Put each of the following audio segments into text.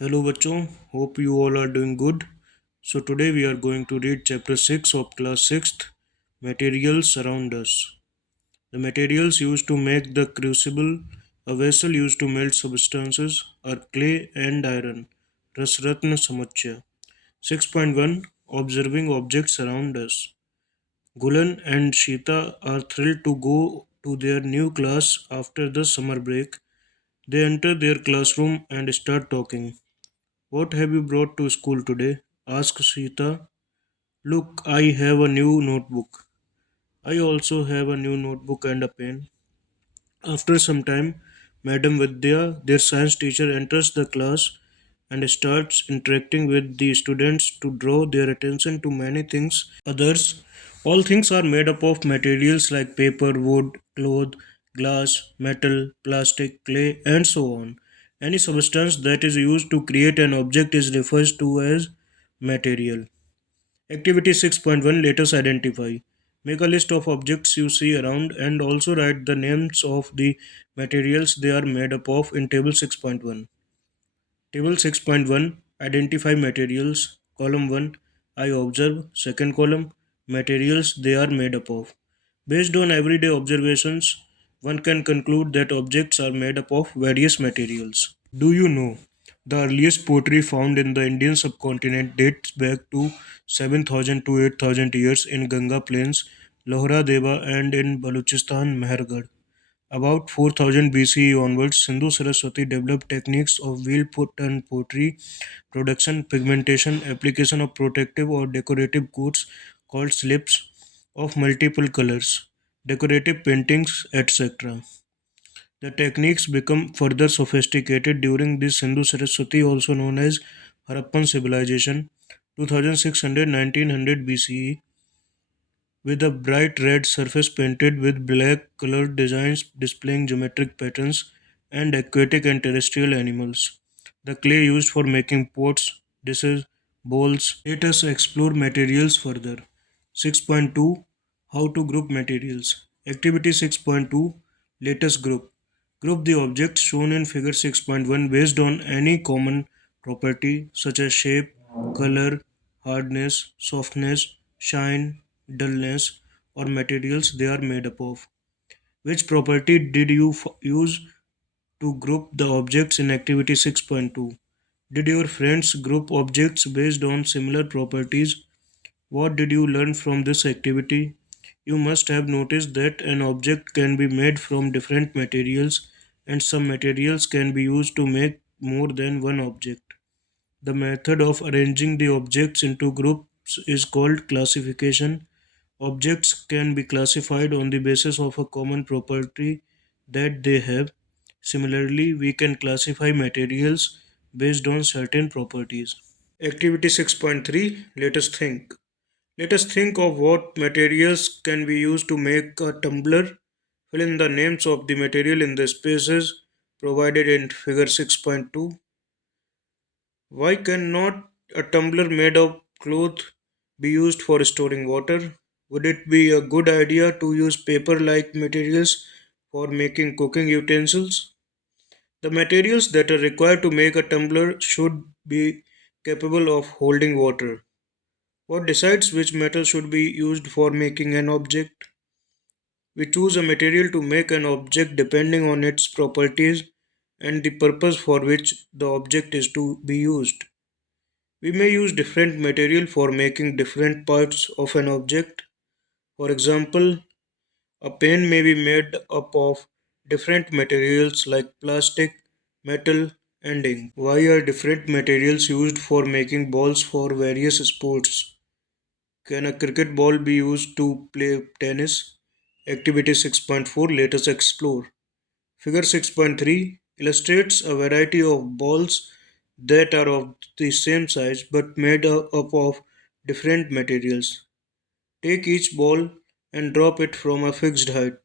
Hello बच्चों, hope you all are doing good. So today we are going to read chapter 6 of class 6th, Materials Around Us. The materials used to make the crucible, a vessel used to melt substances, are clay and iron. Rasratna Samachya. 6.1 Observing Objects Around Us. Gulan and Sheeta are thrilled to go to their new class after the summer break. They enter their classroom and start talking. What have you brought to school today? Asked Sita. Look, I have a new notebook. I also have a new notebook and a pen. After some time, Madam Vidya, their science teacher, enters the class and starts interacting with the students to draw their attention to many things. Others, all things are made up of materials like paper, wood, cloth, glass, metal, plastic, clay, and so on. Any substance that is used to create an object is referred to as material. Activity 6.1 Let us identify. Make a list of objects you see around and also write the names of the materials they are made up of in table 6.1. Table 6.1 Identify materials. Column 1 I observe. Second column Materials they are made up of. Based on everyday observations, one can conclude that objects are made up of various materials. Do you know? The earliest pottery found in the Indian subcontinent dates back to 7,000 to 8,000 years in Ganga Plains, Lohra Deva, and in Baluchistan, Mehergarh. About 4000 BCE onwards, Sindhu Saraswati developed techniques of wheel put and pottery production, pigmentation, application of protective or decorative coats called slips of multiple colors, decorative paintings, etc. The techniques become further sophisticated during the Sindhu Saraswati, also known as Harappan civilization, 2600-1900 BCE, with a bright red surface painted with black colored designs displaying geometric patterns and aquatic and terrestrial animals. The clay used for making pots, dishes, bowls. Let us explore materials further. 6.2 How to group materials. Activity 6.2 Let us group. Group the objects shown in figure 6.1 based on any common property such as shape, color, hardness, softness, shine, dullness, or materials they are made up of. Which property did you use to group the objects in activity 6.2? Did your friends group objects based on similar properties? What did you learn from this activity? You must have noticed that an object can be made from different materials and some materials can be used to make more than one object. The method of arranging the objects into groups is called classification. Objects can be classified on the basis of a common property that they have. Similarly, we can classify materials based on certain properties. Activity 6.3 Let us think. Let us think of what materials can be used to make a tumbler. Fill in the names of the material in the spaces provided in figure 6.2. Why cannot a tumbler made of cloth be used for storing water? Would it be a good idea to use paper like materials for making cooking utensils? The materials that are required to make a tumbler should be capable of holding water. What decides which metal should be used for making an object? We choose a material to make an object depending on its properties and the purpose for which the object is to be used. We may use different material for making different parts of an object. For example, a pen may be made up of different materials like plastic, metal, and ink. Why are different materials used for making balls for various sports? Can a cricket ball be used to play tennis? Activity 6.4 Let us explore. Figure 6.3 illustrates a variety of balls that are of the same size but made up of different materials. Take each ball and drop it from a fixed height.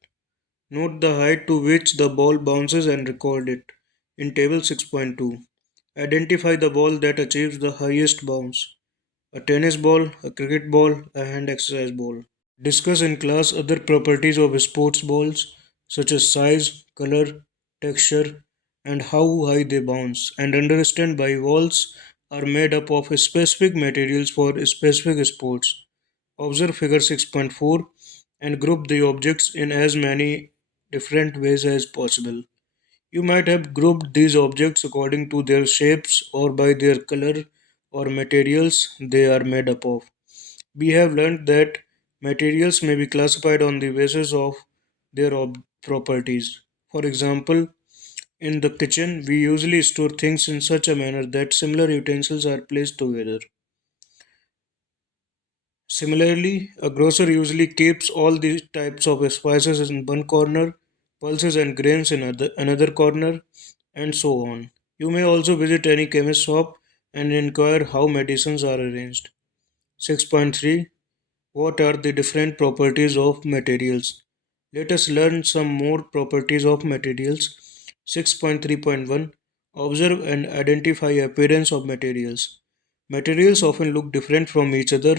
Note the height to which the ball bounces and record it. In table 6.2, identify the ball that achieves the highest bounce. A tennis ball, a cricket ball, a hand exercise ball. Discuss in class other properties of sports balls such as size, color, texture, and how high they bounce, and understand why walls are made up of specific materials for specific sports. Observe figure 6.4 and group the objects in as many different ways as possible. You might have grouped these objects according to their shapes or by their color or materials they are made up of. We have learned that materials may be classified on the basis of their properties. For example, in the kitchen, we usually store things in such a manner that similar utensils are placed together. Similarly, a grocer usually keeps all these types of spices in one corner, pulses and grains in another corner, and so on. You may also visit any chemist shop and inquire how medicines are arranged. 6.3. What are the different properties of materials? Let us learn some more properties of materials. 6.3.1. Observe and identify appearance of materials. Materials often look different from each other.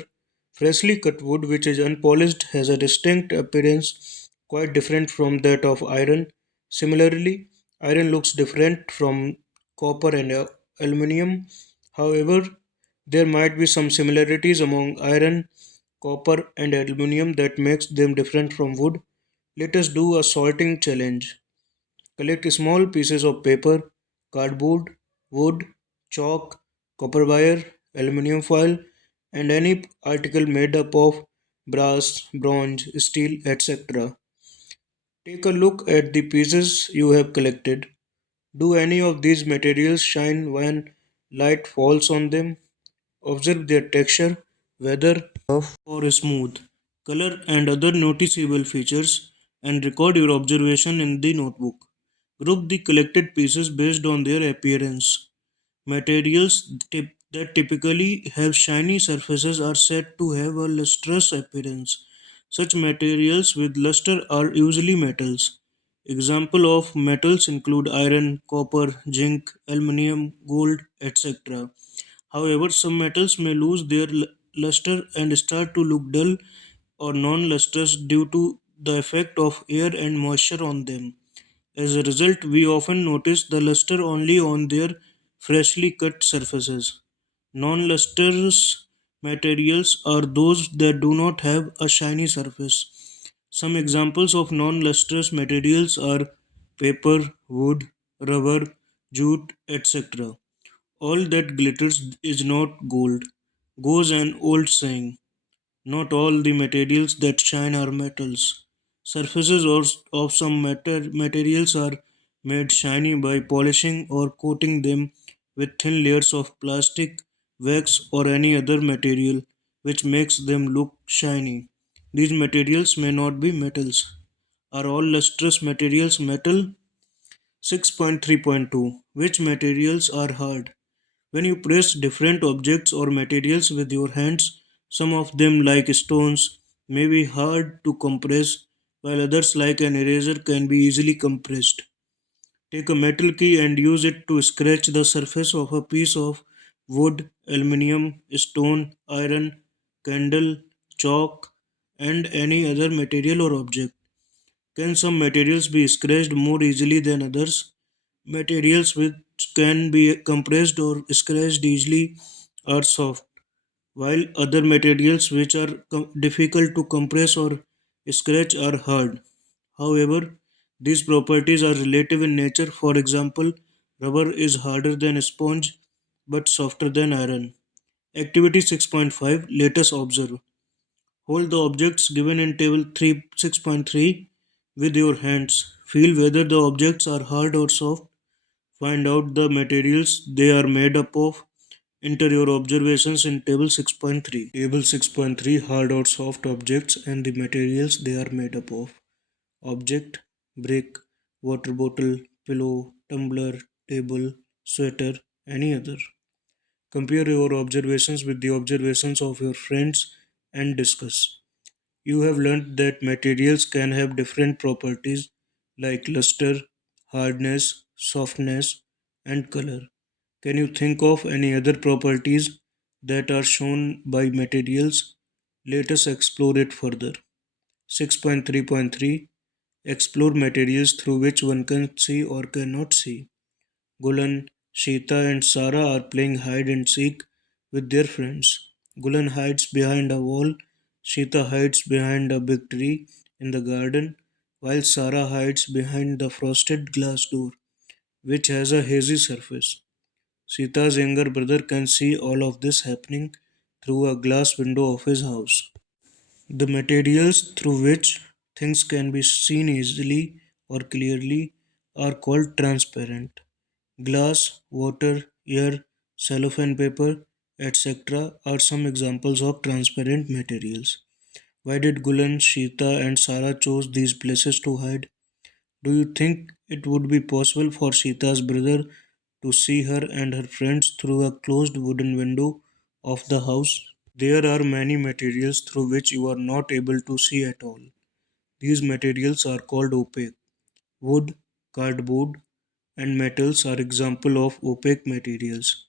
Freshly cut wood, which is unpolished, has a distinct appearance quite different from that of iron. Similarly, iron looks different from copper and aluminium. However, there might be some similarities among iron, copper, and aluminium that makes them different from wood. Let us do a sorting challenge. Collect small pieces of paper, cardboard, wood, chalk, copper wire, aluminium foil, and any article made up of brass, bronze, steel, etc. Take a look at the pieces you have collected. Do any of these materials shine when light falls on them? Observe their texture, whether rough or smooth, color, and other noticeable features, and record your observation in the notebook. Group the collected pieces based on their appearance. Materials that typically have shiny surfaces are said to have a lustrous appearance. Such materials with luster are usually metals. Example of metals include iron, copper, zinc, aluminium, gold, etc. However, some metals may lose their luster and start to look dull or non-lustrous due to the effect of air and moisture on them. As a result, we often notice the luster only on their freshly cut surfaces. Non lustrous materials are those that do not have a shiny surface. Some examples of non lustrous materials are paper, wood, rubber, jute, etc. All that glitters is not gold, goes an old saying. Not all the materials that shine are metals. Surfaces of some materials are made shiny by polishing or coating them with thin layers of plastic, wax, or any other material which makes them look shiny. These materials may not be metals. Are all lustrous materials metal? 6.3.2. Which materials are hard? When you press different objects or materials with your hands, some of them, like stones, may be hard to compress, while others, like an eraser, can be easily compressed. Take a metal key and use it to scratch the surface of a piece of wood, aluminium, stone, iron, candle, chalk, and any other material or object. Can some materials be scratched more easily than others? Materials which can be compressed or scratched easily are soft, while other materials which are difficult to compress or scratch are hard. However, these properties are relative in nature. For example, rubber is harder than a sponge but softer than iron. Activity 6.5. Let us observe. Hold the objects given in table 3 6.3 with your hands. Feel whether the objects are hard or soft. Find out the materials they are made up of. Enter your observations in table 6.3. Table 6.3. Hard or soft objects and the materials they are made up of. Object: brick, water bottle, pillow, tumbler, table, sweater, any other. Compare your observations with the observations of your friends and discuss. You have learned that materials can have different properties like luster, hardness, softness, and color. Can you think of any other properties that are shown by materials? Let us explore it further. 6.3.3. Explore materials through which one can see or cannot see. Gulan, Sheeta, and Sara are playing hide and seek with their friends. Gulan hides behind a wall, Sheeta hides behind a big tree in the garden, while Sara hides behind the frosted glass door, which has a hazy surface. Sita's younger brother can see all of this happening through a glass window of his house. The materials through which things can be seen easily or clearly are called transparent. Glass, water, air, cellophane paper, etc. are some examples of transparent materials. Why did Gulen, Sheeta, and Sara chose these places to hide? Do you think it would be possible for Sheeta's brother to see her and her friends through a closed wooden window of the house? There are many materials through which you are not able to see at all. These materials are called opaque. Wood, cardboard, and metals are examples of opaque materials.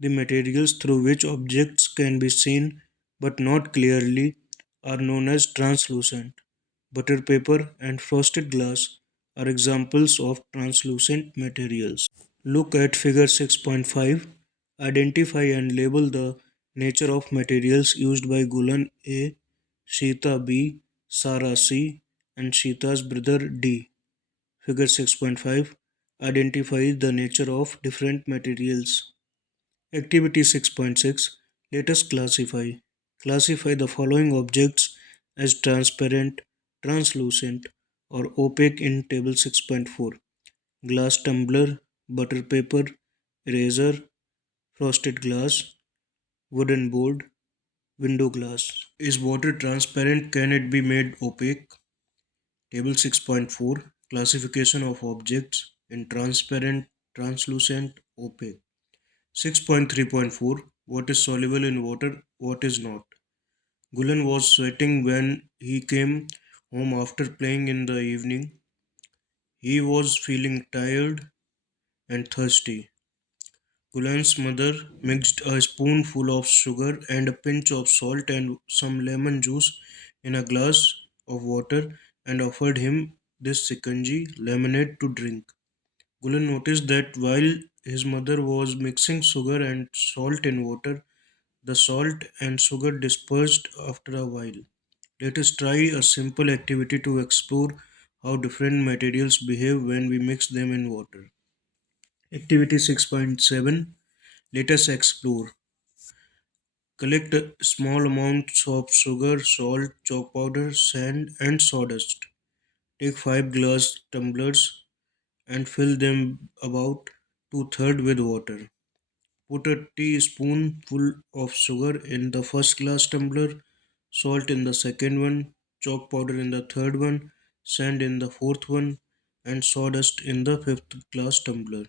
The materials through which objects can be seen but not clearly are known as translucent. Butter paper and frosted glass are examples of translucent materials. Look at figure 6.5. Identify and label the nature of materials used by Gulan A, Sheeta B, Sara C, and Sheeta's brother D. Figure 6.5 identifies the nature of different materials. Activity 6.6. Let us classify. Classify the following objects as transparent, translucent, or opaque in table 6.4. Glass tumbler, butter paper, eraser, frosted glass, wooden board, window glass. Is water transparent? Can it be made opaque? Table 6.4. Classification of objects in transparent, translucent, opaque. 6.3.4. What is soluble in water? What is not? Gulen was sweating when he came home after playing in the evening. He was feeling tired and thirsty. Gulen's mother mixed a spoonful of sugar and a pinch of salt and some lemon juice in a glass of water and offered him this sikanji lemonade to drink. Gulen noticed that while his mother was mixing sugar and salt in water, the salt and sugar dispersed after a while. Let us try a simple activity to explore how different materials behave when we mix them in water. Activity 6.7. Let us explore. Collect small amounts of sugar, salt, chalk powder, sand, and sawdust. Take 5 glass tumblers and fill them about two-thirds with water. Put a teaspoonful of sugar in the first glass tumbler, salt in the second one, chalk powder in the third one, sand in the fourth one, and sawdust in the fifth glass tumbler.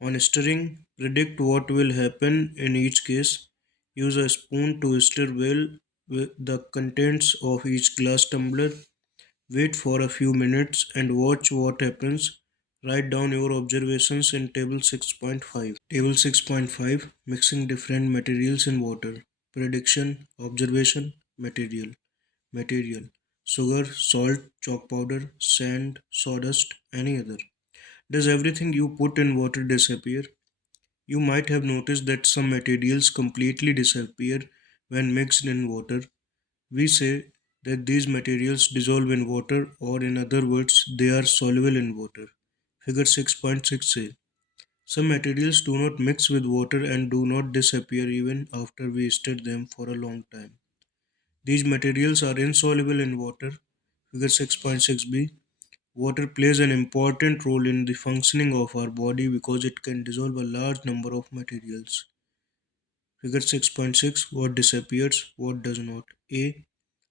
On stirring, predict what will happen in each case. Use a spoon to stir well with the contents of each glass tumbler. Wait for a few minutes and watch what happens. Write down your observations in table 6.5. Table 6.5. Mixing different materials in water. Prediction, observation, material. Material. Sugar, salt, chalk powder, sand, sawdust, any other. Does everything you put in water disappear? You might have noticed that some materials completely disappear when mixed in water. We say that these materials dissolve in water, or in other words, they are soluble in water. Figure 6.6a. Some materials do not mix with water and do not disappear even after we stir them for a long time. These materials are insoluble in water. Figure 6.6b. Water plays an important role in the functioning of our body because it can dissolve a large number of materials. Figure 6.6. What disappears, what does not? A.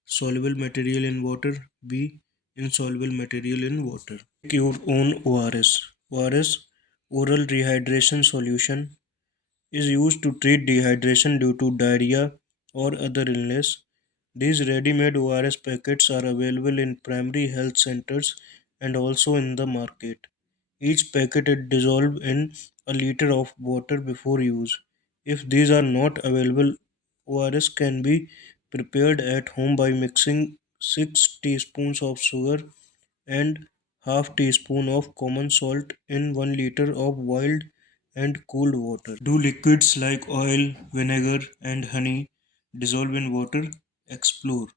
Soluble material in water. B. Insoluble material in water. Make your own ORS. ORS, oral rehydration solution, is used to treat dehydration due to diarrhea or other illness. These ready-made ORS packets are available in primary health centers and also in the market. Each packet is dissolved in a liter of water before use. If these are not available, ORS can be prepared at home by mixing 6 teaspoons of sugar and half teaspoon of common salt in 1 liter of boiled and cooled water. Do liquids like oil, vinegar, and honey dissolve in water? Explore.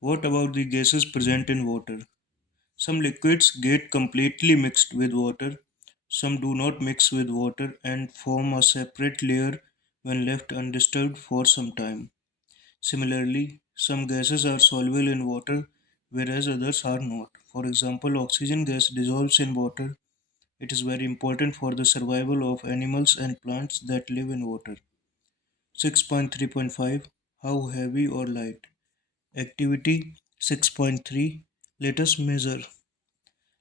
What about the gases present in water? Some liquids get completely mixed with water, some do not mix with water and form a separate layer when left undisturbed for some time. Similarly, some gases are soluble in water whereas others are not. For example, oxygen gas dissolves in water. It is very important for the survival of animals and plants that live in water. 6.3.5 How heavy or light? Activity 6.3 Let us measure.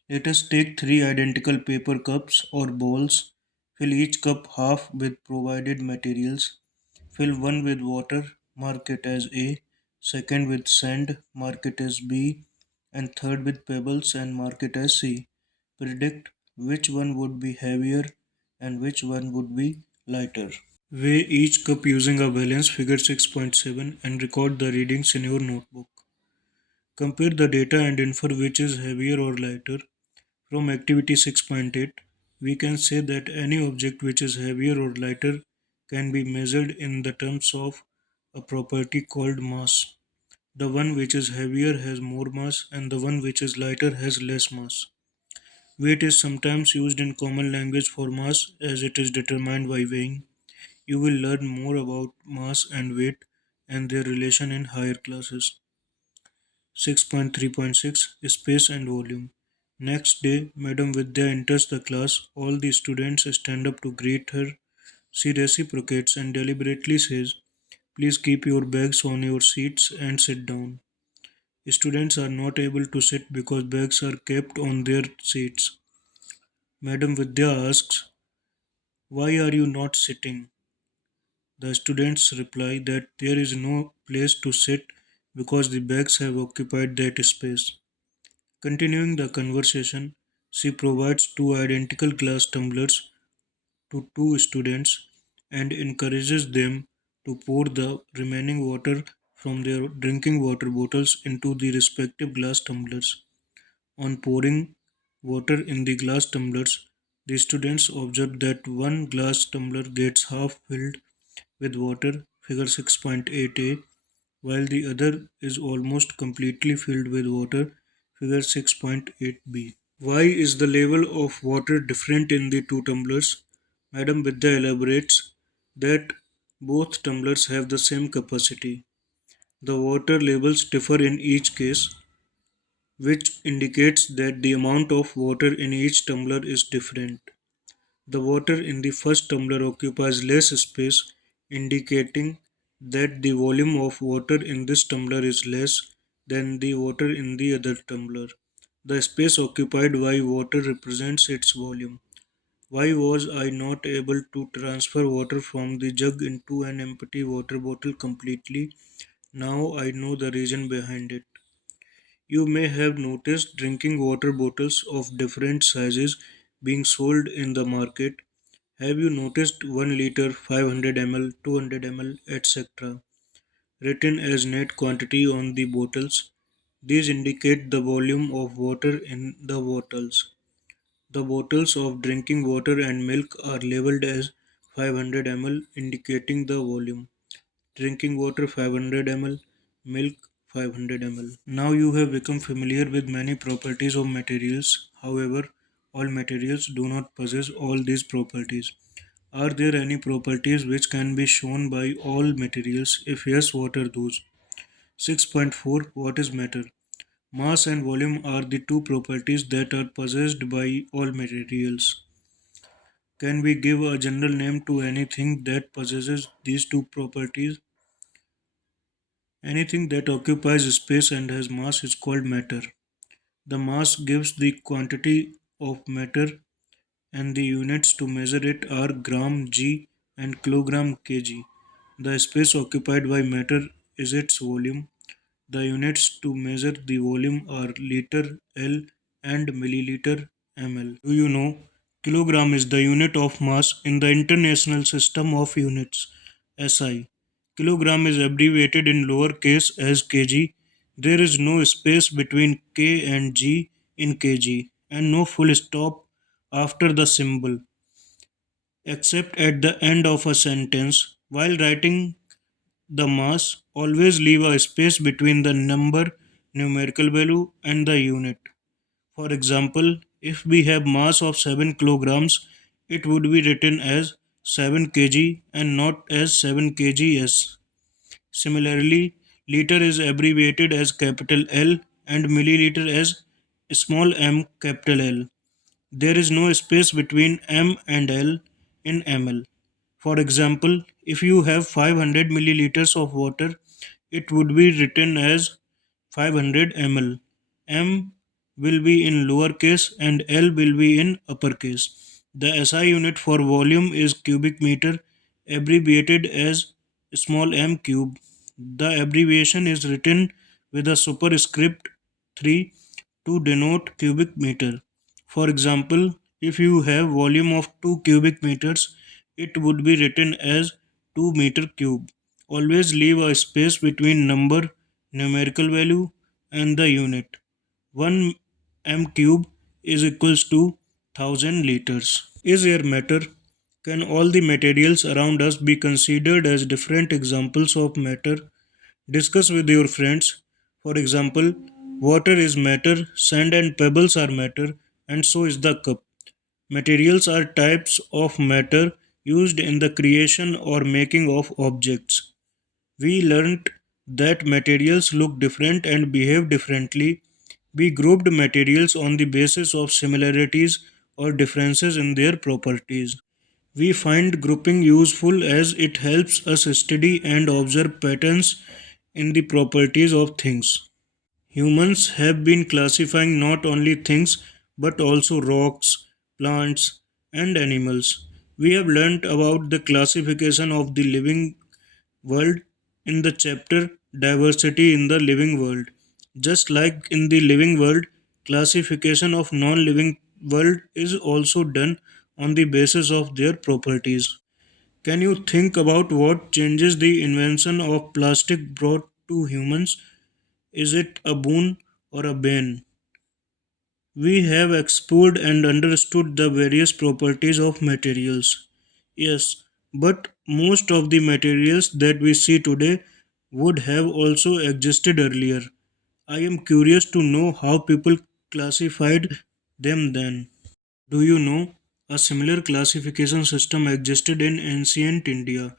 Let us take three identical paper cups or bowls. Fill each cup half with provided materials. Fill one with water, mark it as A, second with sand, mark it as B, and third with pebbles and mark it as C. Predict which one would be heavier and which one would be lighter. Weigh each cup using a balance figure 6.7 and record the readings in your notebook. Compare the data and infer which is heavier or lighter. From activity 6.8, we can say that any object which is heavier or lighter can be measured in the terms of a property called mass. The one which is heavier has more mass and the one which is lighter has less mass. Weight is sometimes used in common language for mass as it is determined by weighing. You will learn more about mass and weight and their relation in higher classes. 6.3.6 Space and Volume. Next day, Madam Vidya enters the class. All the students stand up to greet her. She reciprocates and deliberately says, Please keep your bags on your seats and sit down. Students are not able to sit because bags are kept on their seats. Madam Vidya asks, Why are you not sitting? The students reply that there is no place to sit because the bags have occupied that space. Continuing the conversation, she provides two identical glass tumblers to two students and encourages them to pour the remaining water from their drinking water bottles into the respective glass tumblers. On pouring water in the glass tumblers, the students observe that one glass tumbler gets half filled with water, figure 6.8a, while the other is almost completely filled with water, figure 6.8b. Why is the level of water different in the two tumblers? Madam Vidya elaborates that both tumblers have the same capacity. The water levels differ in each case, which indicates that the amount of water in each tumbler is different. The water in the first tumbler occupies less space, indicating that the volume of water in this tumbler is less than the water in the other tumbler. The space occupied by water represents its volume. Why was I not able to transfer water from the jug into an empty water bottle completely? Now I know the reason behind it. You may have noticed drinking water bottles of different sizes being sold in the market. Have you noticed 1 liter, 500 ml, 200 ml, etc. written as net quantity on the bottles? These indicate the volume of water in the bottles. The bottles of drinking water and milk are labeled as 500 ml, indicating the volume. Drinking water 500 ml, milk 500 ml. Now you have become familiar with many properties of materials. However, all materials do not possess all these properties. Are there any properties which can be shown by all materials? If yes, what are those? 6.4 What is matter? Mass and volume are the two properties that are possessed by all materials. Can we give a general name to anything that possesses these two properties? Anything that occupies space and has mass is called matter. The mass gives the quantity of matter and the units to measure it are gram g and kilogram kg. The space occupied by matter is its volume. The units to measure the volume are liter L and milliliter ml. Do you know kilogram is the unit of mass in the International System of Units SI. Kilogram is abbreviated in lower case as kg. There is no space between k and g. in kg and no full stop after the symbol, except at the end of a sentence. While writing the mass, always leave a space between the number, numerical value, and the unit. For example, if we have mass of 7 kilograms, it would be written as 7 kg and not as 7 kgs. Similarly, liter is abbreviated as capital L and milliliter as small m capital L. There is no space between m and L in ml. For example, if you have 500 milliliters of water, it would be written as 500 ml. M will be in lowercase and L will be in uppercase. The SI unit for volume is cubic meter, abbreviated as small m cube. The abbreviation is written with a superscript 3 to denote cubic meter. For example, if you have volume of 2 cubic meters, it would be written as 2 meter cube. Always leave a space between number, numerical value, and the unit. 1 m cube is equals to 1000 liters. Is air matter? Can all the materials around us be considered as different examples of matter? Discuss with your friends. For example, water is matter, sand and pebbles are matter, and so is the cup. Materials are types of matter used in the creation or making of objects. We learnt that materials look different and behave differently. We grouped materials on the basis of similarities or differences in their properties. We find grouping useful as it helps us study and observe patterns in the properties of things. Humans have been classifying not only things but also rocks, plants, and animals. We have learnt about the classification of the living world in the chapter Diversity in the Living World. Just like in the living world, classification of non living world is also done on the basis of their properties. Can you think about what changes the invention of plastic brought to humans? Is it a boon or a bane? We have explored and understood the various properties of materials. Yes, but most of the materials that we see today would have also existed earlier. I am curious to know how people classified them then. Do you know a similar classification system existed in ancient India?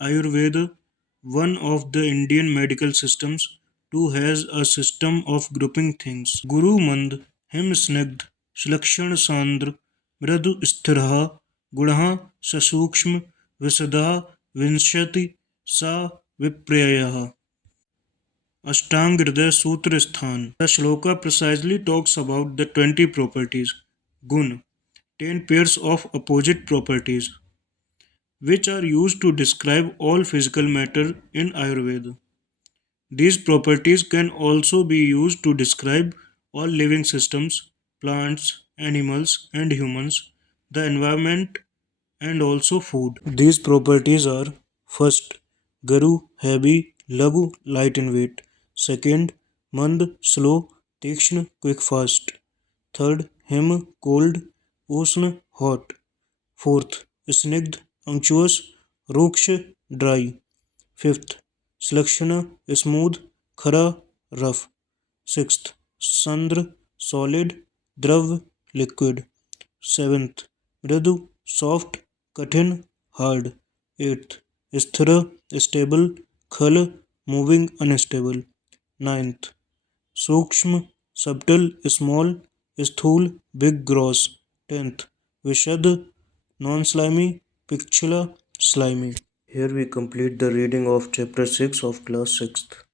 Ayurveda, one of the Indian medical systems, too has a system of grouping things. Guru Mand, Him Snigdh, Shlakshan Sandra, Mradu Sthirha, Gudha Sasukshma, Visada Vinshati, Sa Viprayaha. Ashtang Hriday Sutra Sthan. The shloka precisely talks about the 20 properties. Gun, 10 pairs of opposite properties, which are used to describe all physical matter in Ayurveda. These properties can also be used to describe all living systems, plants, animals, and humans, the environment, and also food. These properties are: first, Garu, heavy, Lagu, light in weight; second, Mand, slow, Tikshna, quick, fast; third, Him, cold, Usna, hot; fourth, Snigdh, unctuous; Ruksh, dry; fifth, Slakshana, smooth; Khara, rough; sixth, Sandra, solid; Drav, liquid; seventh, Mridu, soft; Kathin, hard; eighth, Sthira, stable; Khal, moving, unstable; ninth, Sukshma, subtle, small; Sthul, big, gross; tenth, Vishad, non-slimy; Pikchula, slimy. Here we complete the reading of chapter 6 of class 6th.